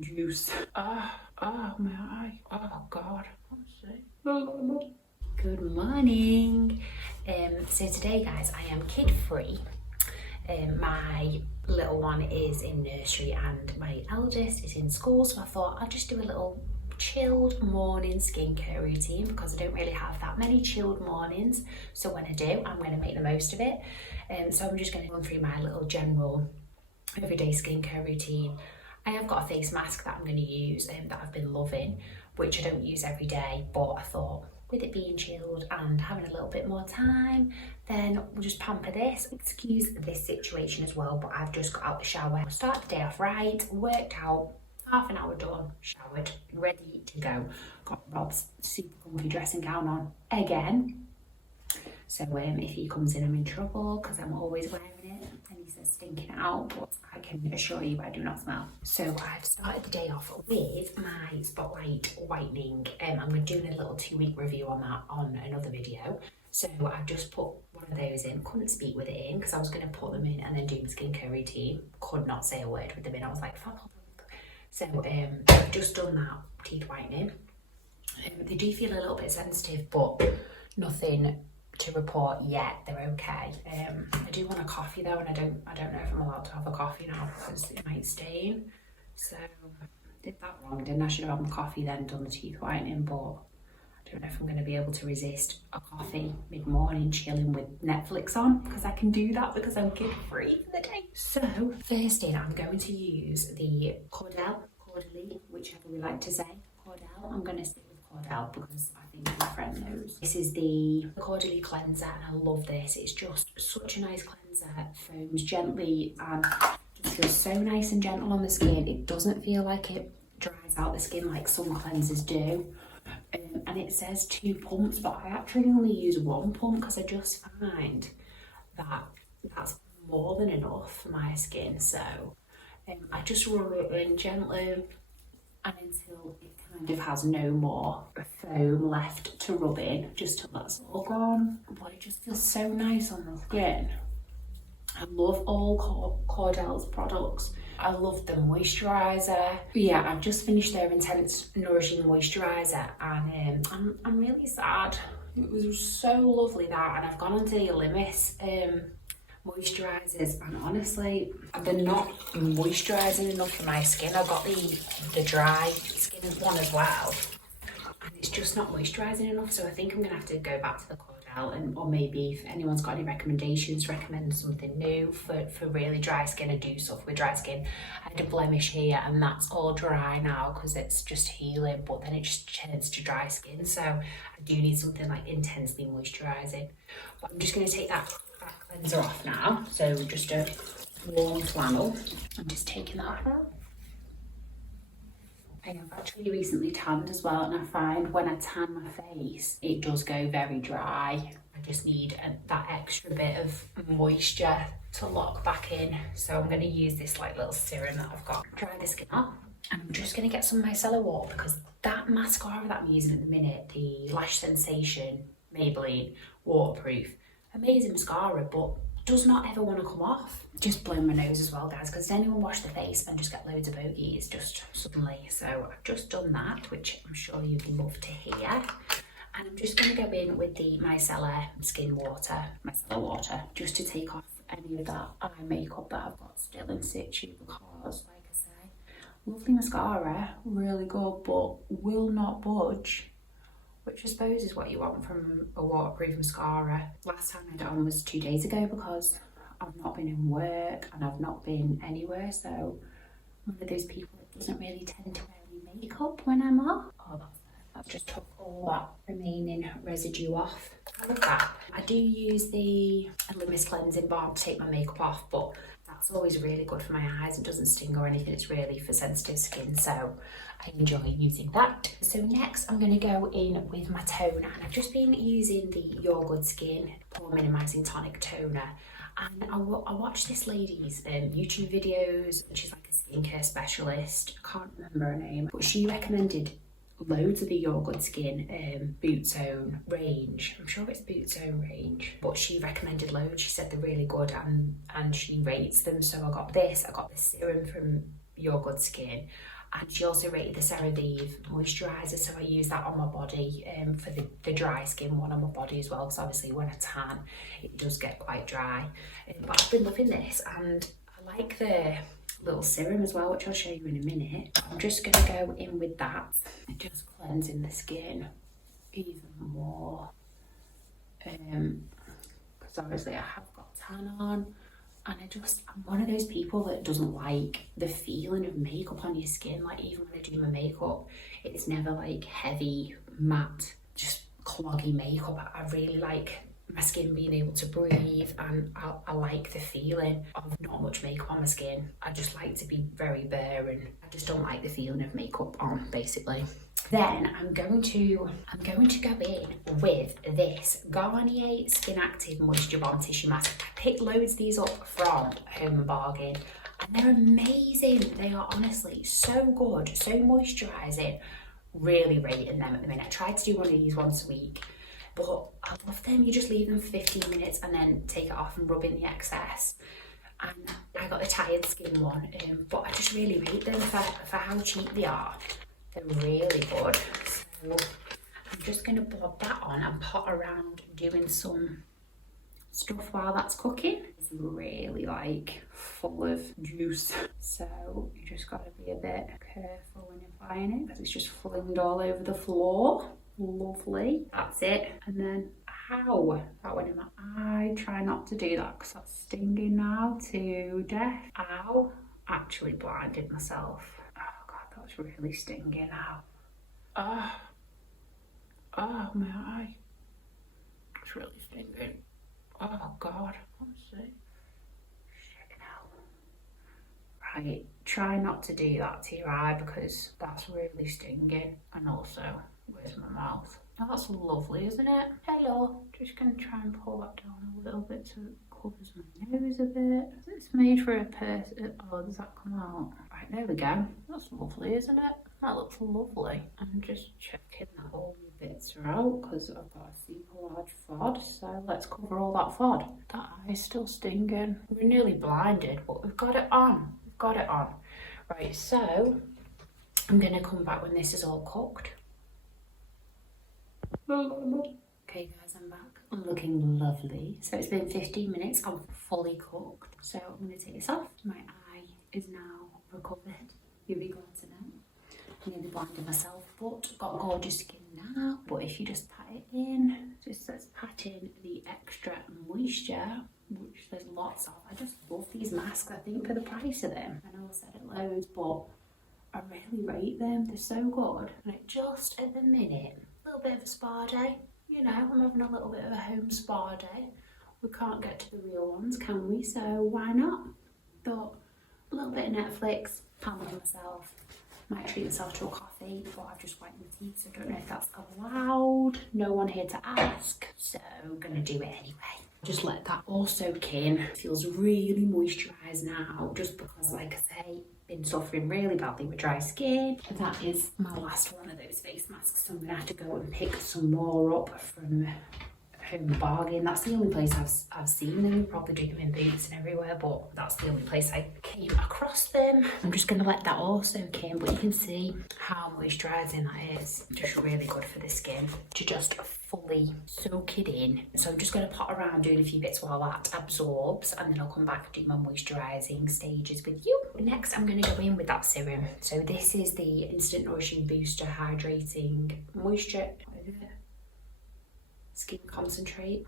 juice. Oh my eye. Oh God. Good morning. So today, guys, I am kid free. My little one is in nursery and my eldest is in school, so I thought I'll just do a little chilled morning skincare routine because I don't really have that many chilled mornings, so when I do, I'm going to make the most of it. So I'm just going to run through my little general everyday skincare routine. I have got a face mask that I'm going to use that I've been loving, which I don't use every day, but I thought with it being chilled and having a little bit more time, then we'll just pamper this. Excuse this situation as well, but I've just got out the shower. Started the day off right, worked out, half an hour done, showered, ready to go. Got Rob's super comfy dressing gown on again. So if he comes in, I'm in trouble because I'm always wearing it and he says stinking out, but I can assure you I do not smell. So I've started the day off with my Spotlight Whitening. I'm going to do a little 2-week review on that on another video. So I've just put one of those in, couldn't speak with it in because I was going to put them in and then do my skincare routine. Could not say a word with them in. I was like, fuck. So I've just done that teeth whitening. They do feel a little bit sensitive, but nothing to report yet. They're okay. I do want a coffee though, and I don't know if I'm allowed to have a coffee now because it might stain. So I did that wrong, didn't I? Should have had my coffee then done the teeth whitening, but I don't know if I'm going to be able to resist a coffee mid-morning chilling with Netflix on, because I can do that because I'm kid free for the day. So first in, I'm going to use the CAUDALIE, whichever we like to say. CAUDALIE. I'm going to stick with CAUDALIE because I think my friend knows. This is the CAUDALIE cleanser and I love this. It's just such a nice cleanser. It foams gently and just feels so nice and gentle on the skin. It doesn't feel like it dries out the skin like some cleansers do. And it says 2 pumps, but I actually only use 1 pump because I just find that that's more than enough for my skin. So I just rub it in gently and until it kind of has no more foam left to rub in, just till that's all gone. But it just feels so nice on the skin. I love all CAUDALIE's products. I love the moisturiser. Yeah, I've just finished their Intense Nourishing moisturiser and I'm really sad. It was so lovely that, and I've gone on to the ELEMIS moisturisers, and honestly they're not moisturising enough for my skin. I've got the dry skin one as well, and it's just not moisturising enough, so I think I'm gonna have to go back to the CAUDALIE, or maybe if anyone's got any recommendations, recommend something new for really dry skin. I do suffer with dry skin. I had a blemish here and that's all dry now because it's just healing, but then it just turns to dry skin, so I do need something like intensely moisturising. But I'm just going to take that cleanser off now. So just a warm flannel. I'm just taking that off. I have actually recently tanned as well, and I find when I tan my face, it does go very dry. I just need that extra bit of moisture to lock back in. So I'm going to use this like little serum that I've got. Dry the skin off, and I'm just going to get some micellar water because that mascara that I'm using at the minute, the Lash Sensation Maybelline Waterproof, amazing mascara, but does not ever want to come off. Just blow my nose as well, guys, because does anyone wash their face and just get loads of bogies just suddenly? So I've just done that, which I'm sure you'd love to hear. And I'm just going to go in with the micellar water, just to take off any of that eye makeup that I've got still in situ, because like I say, lovely mascara, really good, but will not budge, which I suppose is what you want from a waterproof mascara. Last time I had it on was 2 days ago because I've not been in work and I've not been anywhere, so I'm one of those people that doesn't really tend to wear any makeup when I'm off. Oh, that just took all that remaining residue off. I love that. I do use the ELEMIS cleansing balm to take my makeup off, but that's always really good for my eyes. It doesn't sting or anything. It's really for sensitive skin, so I enjoy using that. So next I'm going to go in with my toner, and I've just been using the YOURGOODSKIN Pore Minimizing Tonic Toner, and I watched this lady's YouTube videos, and she's like a skincare specialist. I can't remember her name, but she recommended loads of the YOURGOODSKIN Boot Zone range. I'm sure it's Boot Zone range, but she recommended loads. She said they're really good and she rates them. So I got this serum from YOURGOODSKIN, And she also rated the CeraVe moisturiser, so I use that on my body for the dry skin one on my body as well, because obviously when I tan it does get quite dry. But I've been loving this, and I like the little serum as well, which I'll show you in a minute. I'm just going to go in with that, just cleansing the skin even more, because obviously I have got tan on. And I'm one of those people that doesn't like the feeling of makeup on your skin. Like, even when I do my makeup, it's never like heavy, matte, just cloggy makeup. I really like my skin being able to breathe, and I like the feeling of not much makeup on my skin. I just like to be very bare, and I just don't like the feeling of makeup on, basically. Then I'm going to go in with this Garnier Skin Active Moisture Bomb Tissue Mask. I picked loads of these up from Home & Bargain, and they're amazing. They are honestly so good, so moisturising. Really rating them at the minute. I try to do one of these once a week, but I love them. You just leave them for 15 minutes and then take it off and rub in the excess. And I got the tired skin one, but I just really rate them for how cheap they are. They're really good. So I'm just going to blob that on and pot around doing some stuff while that's cooking. It's really like full of juice, so you just got to be a bit careful when you're buying it, because it's just flinged all over the floor. Lovely. That's it. And then, ow, that went in my eye. Try not to do that because that's stinging now to death. Ow, actually blinded myself. That's really stinging now. Oh, my eye. It's really stinging. Oh God. Let's see. Shit now. Right, try not to do that to your eye because that's really stinging. And also, where's my mouth? Oh, that's lovely, isn't it? Hello. Just gonna try and pull that down a little bit so it covers my nose a bit. It's made for a person. Oh, does that come out? Right, there we go. That's lovely, isn't it? That looks lovely. I'm just checking that all the bits are out because I've got a super large FOD. So let's cover all that FOD. That eye's still stinging. We're nearly blinded, but we've got it on. We've got it on. Right, so I'm gonna come back when this is all cooked. Okay guys, I'm back. I'm looking lovely. So it's been 15 minutes, I'm fully cooked. So I'm going to take this off. My eye is now recovered. You'll be glad to know. I'm nearly blinded myself, but got gorgeous skin now. But if you just pat it in, just says pat in the extra moisture, which there's lots of. I just love these masks, I think, for the price of them. I know I said it loads, but I really rate them. They're so good. And it just at the minute, a little bit of a spa day. You know, I'm having a little bit of a home spa day. We can't get to the real ones, can we? So why not? Thought a little bit of Netflix, pamper myself, might treat myself to a coffee, but I've just wiped my teeth, so I don't know if that's allowed. No one here to ask, so I'm gonna do it anyway. Just let that all soak in. It feels really moisturised now, just because, like I say, been suffering really badly with dry skin. That is my last one of those face masks, so I'm gonna have to go and pick some more up from Home & Bargain. That's the only place I've seen them. You probably do them in Boots and everywhere, but that's the only place I came across them. I'm just gonna let that all soak in, but you can see how moisturising that is. Just really good for the skin to just fully soak it in. So I'm just going to pot around doing a few bits while that absorbs, and then I'll come back and do my moisturising stages with you. Next I'm going to go in with that serum. So this is the Instant Nourishing Booster Hydrating Moisture, what is it? Skin concentrate,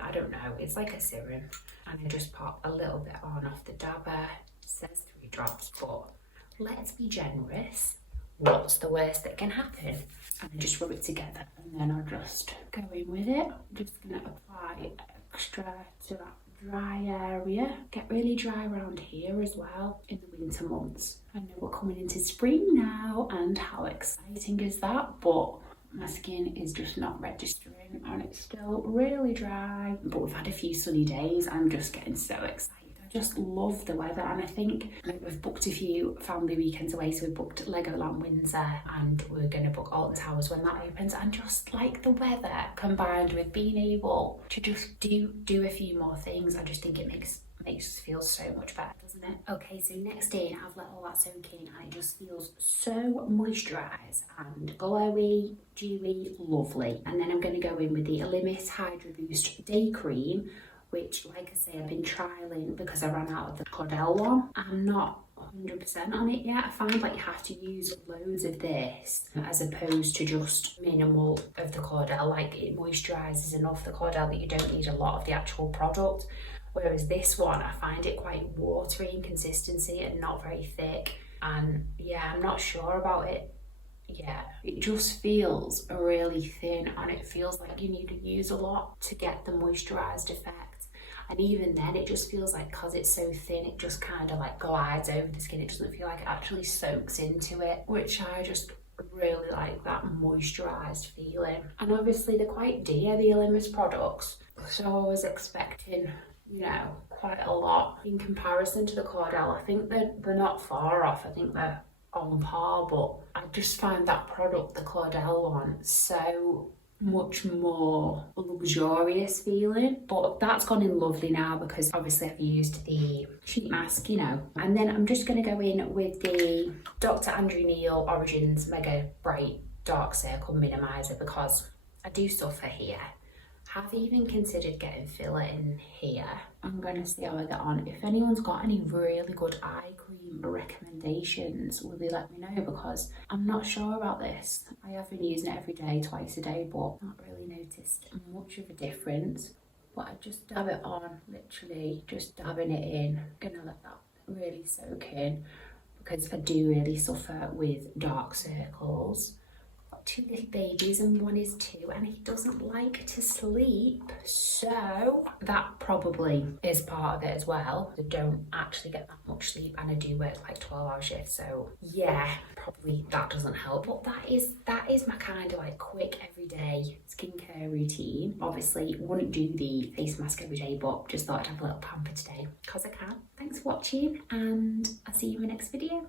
I don't know, it's like a serum. And I just pop a little bit on off the dabber. It says 3 drops, but let's be generous. What's the worst that can happen? And I just rub it together, and then I'll just go in with it. I'm just gonna apply extra to that dry area. Get really dry around here as well in the winter months. I know we're coming into spring now, and how exciting is that? But my skin is just not registering, and it's still really dry. But we've had a few sunny days. I'm just getting so excited. I just love the weather, and I think we've booked a few family weekends away. So we booked Legoland Windsor, and we're going to book Alton Towers when that opens. And just like the weather combined with being able to just do a few more things, I just think it makes makes us feel so much better, doesn't it? Okay, so next in, I've let all that soak in and it just feels so moisturised and glowy, dewy, lovely. And then I'm going to go in with the ELEMIS Hydra Boost Day Cream, which, like I say, I've been trialling because I ran out of the Caudale one. I'm not 100% on it yet. I find like you have to use loads of this as opposed to just minimal of the Caudale. Like, it moisturises enough the Caudale that you don't need a lot of the actual product. Whereas this one, I find it quite watery in consistency and not very thick. And yeah, I'm not sure about it. Yeah, it just feels really thin and it feels like you need to use a lot to get the moisturised effect. And even then, it just feels like, because it's so thin, it just kind of like glides over the skin. It doesn't feel like it actually soaks into it, which I just really like, that moisturised feeling. And obviously they're quite dear, the ELEMIS products, so I was expecting, you know, quite a lot in comparison to the Caudale. I think they're not far off. I think they're on par, but I just find that product, the Caudale one, so much more luxurious feeling. But that's gone in lovely now because obviously I've used the sheet mask, you know. And then I'm just going to go in with the Dr. Andrew Neil Origins Mega Bright Dark Circle Minimizer because I do suffer here. Have even considered getting filler in here. I'm going to see how I get on. If anyone's got any really good eye cream recommendations, will you let me know, because I'm not sure about this. I have been using it every day, twice a day, but not really noticed much of a difference. But I just dab it on, literally just dabbing it in. Gonna let that really soak in because I do really suffer with dark circles. Two little babies and one is 2 and he doesn't like to sleep, so that probably is part of it as well. I don't actually get that much sleep and I do work like 12-hour shifts, so yeah, probably that doesn't help. But that is my kind of like quick everyday skincare routine. Obviously wouldn't do the face mask every day, but just thought I'd have a little pamper today because I can. Thanks for watching and I'll see you in my next video.